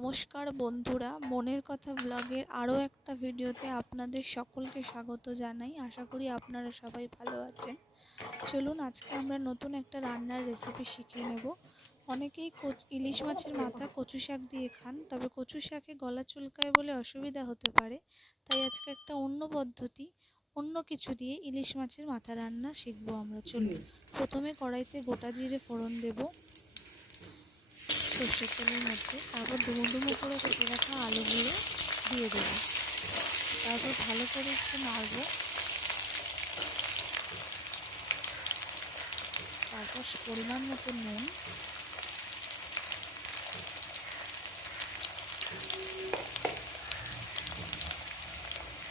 নমস্কার বন্ধুরা, মনের কথা ব্লগের আরও একটা ভিডিওতে আপনাদের সকলকে স্বাগত জানাই। আশা করি আপনারা সবাই ভালো আছেন। চলুন, আজকে আমরা নতুন একটা রান্নার রেসিপি শিখে নেব। অনেকেই ইলিশ মাছের মাথা কচু শাক দিয়ে খান, তবে কচু শাকে গলা চুলকায় বলে অসুবিধা হতে পারে। তাই আজকে একটা অন্য পদ্ধতি, অন্য কিছু দিয়ে ইলিশ মাছের মাথা রান্না শিখব আমরা। চলুন, প্রথমে কড়াইতে গোটা জিরে ফোড়ন দেবো। সর্ষের তেলের মধ্যে তারপর ডুমো ডুমো করে কেটে রাখা আলুগুলো দিয়ে দেবো। তারপর ভালো করে একটু নাড়ব। তারপর পরিমাণ মতো নুন।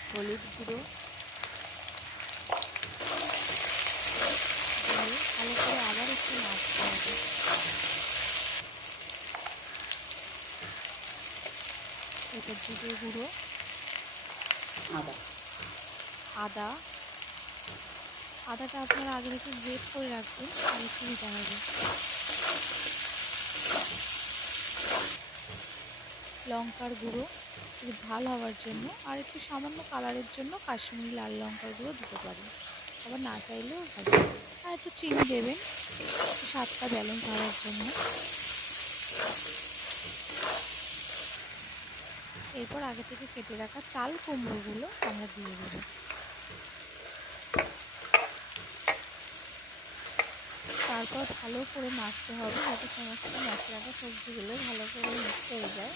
হলুদ গুঁড়ো। ভালো করে আবার একটু নাড়তে হবে। এরপর জিরে গুঁড়ো আদা। আদা। আদাটা আপনারা আগে থেকে গ্রেট করে রাখবেন তাহলে সুবিধা হবে। লঙ্কার গুঁড়ো একটু ঝাল হওয়ার জন্য আর একটু সামান্য কালারের জন্য কাশ্মীরি লাল লঙ্কার গুঁড়ো দিতে পারেন। আবার না চাইলেও আর একটু চিনি দেবেন একটু স্বাদটা ব্যালেন্স হওয়ার জন্য। এরপর আগে থেকে কেটে রাখা চাল কুমড়োগুলো আমরা দিয়ে দেব। তারপর ভালো করে মাখতে হবে যাতে সমস্ত রাখা সবজিগুলো ভালো করে মিক্স হয়ে যায়।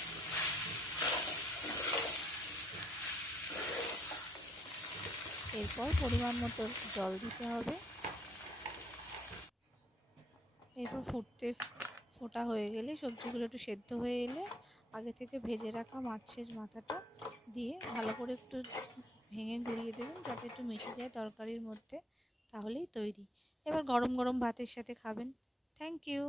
এরপর পরিমাণ মতো জল দিতে হবে। এরপর ফুটতে ফোটা হয়ে গেলে সবজিগুলো একটু সেদ্ধ হয়ে এলে আগে থেকে ভেজে রাখা মাছের মাথাটা দিয়ে ভালো করে একটু ভেঙে গুঁড়িয়ে দেবেন, যাতে একটু মিশে যায় তরকারির মধ্যে, তাহলেই তৈরি। এবার গরম গরম ভাতের সাথে খাবেন। Thank you